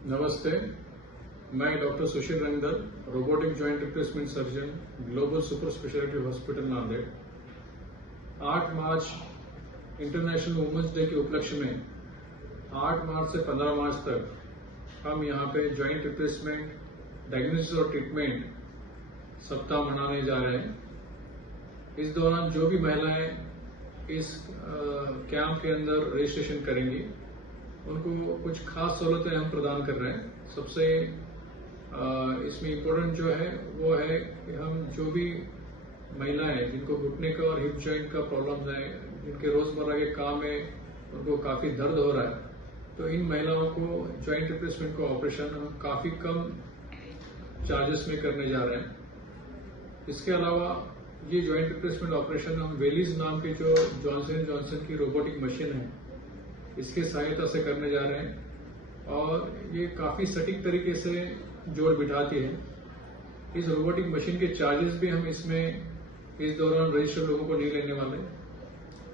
नमस्ते, मैं doctor Sushil Rangdar, robotic joint replacement surgeon, Global Super Speciality Hospital Nanded. 8 March International Women's Day के उपलक्ष्य में 8 मार्च से 15 मार्च तक हम यहाँ पे जॉइंट रिप्लेसमेंट डायग्नोसिस और ट्रीटमेंट सप्ताह मनाने जा रहे हैं। इस दौरान जो भी महिलाएं इस कैंप के अंदर रजिस्ट्रेशन करेंगी उनको कुछ खास सहूलतें हम प्रदान कर रहे हैं। सबसे इसमें इम्पोर्टेंट जो है वो है कि हम जो भी महिलाएं जिनको घुटने का और हिप जॉइंट का प्रॉब्लम्स है, जिनके रोजमर्रा के काम में उनको काफी दर्द हो रहा है, तो इन महिलाओं को जॉइंट रिप्लेसमेंट का ऑपरेशन हम काफी कम चार्जेस में करने जा रहे हैं। इसके अलावा ये जॉइंट रिप्लेसमेंट ऑपरेशन हम वेलीज नाम के जो जॉनसन एंड जॉनसन की रोबोटिक मशीन है इसकी सहायता से करने जा रहे हैं और ये काफी सटीक तरीके से जोड़ बिठाती है। इस रोबोटिक मशीन के चार्जेस भी हम इसमें इस दौरान रजिस्टर्ड लोगों को नहीं लेने वाले।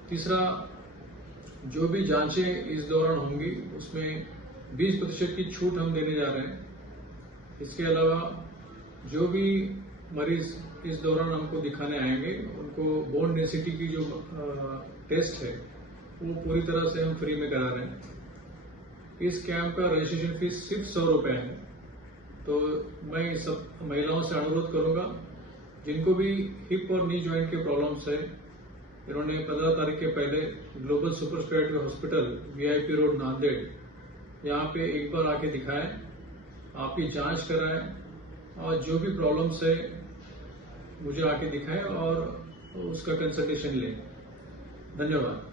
तीसरा, जो भी जांचें इस दौरान होंगी उसमें 20% की छूट हम देने जा रहे हैं। इसके अलावा जो भी मरीज इस दौरान हमको दिखाने आएंगे उनको बोन डेंसिटी की जो टेस्ट है वो पूरी तरह से हम फ्री में करा रहे हैं। इस कैंप का रजिस्ट्रेशन फीस सिर्फ 100 रुपए है। तो मैं सब महिलाओं से अनुरोध करूंगा जिनको भी हिप और नी जॉइंट के प्रॉब्लम्स है, इन्होंने 15 तारीख के पहले global Super Speciality hospital VIP road Nanded यहाँ पे एक बार आके दिखाएं, आपकी जांच कराएं और जो भी प्रॉब्लम्स है मुझे आके दिखाएं और उसका कंसल्टेशन लें। धन्यवाद।